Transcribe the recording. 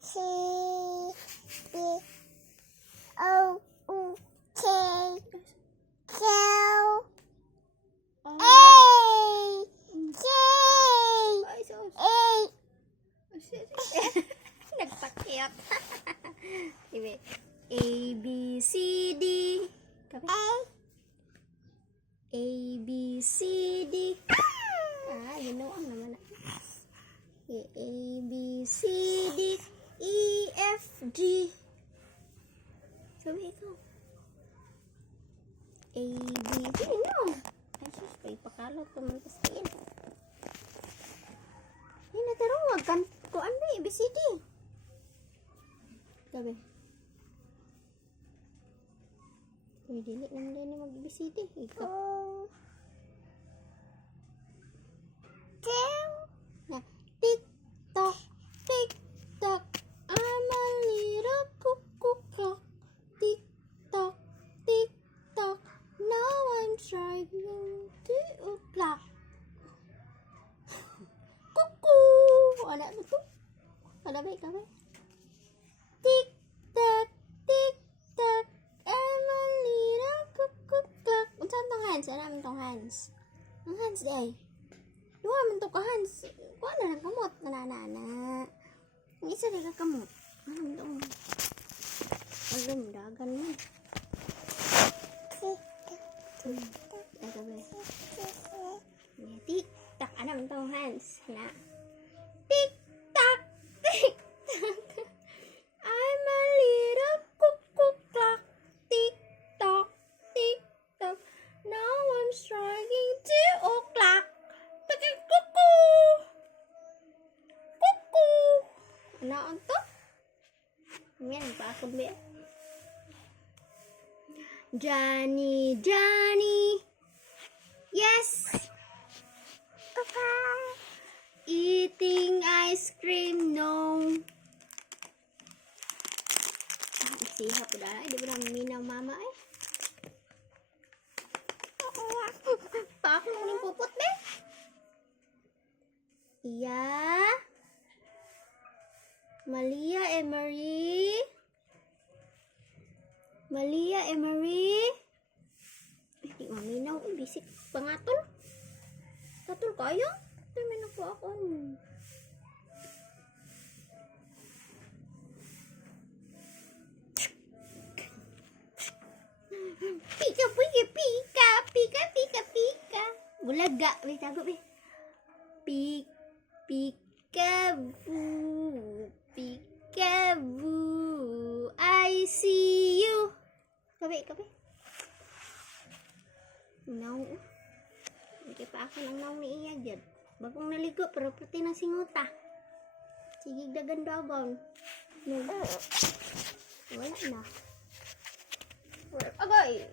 C D O K Q A J A. Nagpakiyot. Ibe. A, B, C, D. Kape? A, B, C, D. Yun ang naman. Okay, A, B, C, D, E, F, G. Sabi ito. A, B, C, no. Ay, sus, kay pakalot ko man kasayin. Ay, natarong wag kan. Kuan ba, A, B, C, D. Sabi. Uy, dili naman din mag-A, B, C, D. Ikaw. Na, tick-tock, tick-tock, I'm a little cuckoo clock. Tick-tock, tick-tock, now I'm trying to o'clock. Cuckoo! Ano ba ito? Ano ba ikaw? Tick-tock, tick-tock, I'm a little cuckoo clock. Unsan tong hands? Ano namin tong hands? Ang hands day. Duha man to ka hands. Kuha na lang kamot. Nanana. Ang isa rin ka kamot. Ano ito? Agam, dagan mo. Ito ba? Tik-tak. Ano man tong hands? Na. Tik-tak. Tik-tak. I'm a little cuckoo clock. Tik-tok. Tik-tok. Now I'm striking 2 o'clock. Cuckoo! Cuckoo! Ano ang to? Yan, bakod ba? Johnny, Johnny. Yes. Papa. Eating ice cream, no. Siha po dahil. Di ba namin minaw mama eh? Pa ako nang pupot be? Iya. Malia Emery. Malia Emery. Di maminaw. Bisik pangatol. Katol kayo? Tama na po ako. Pika, pika, pika. Pika, pika, pika. Bulaga. Wait, tago be. Peekaboo, peekaboo, I see you. Kabe. No. Hindi pa ako nang naong niiya dyan. Bagong naligo, pero puti na singuta. Sige, dagan dagon. No. Wala na. Agay.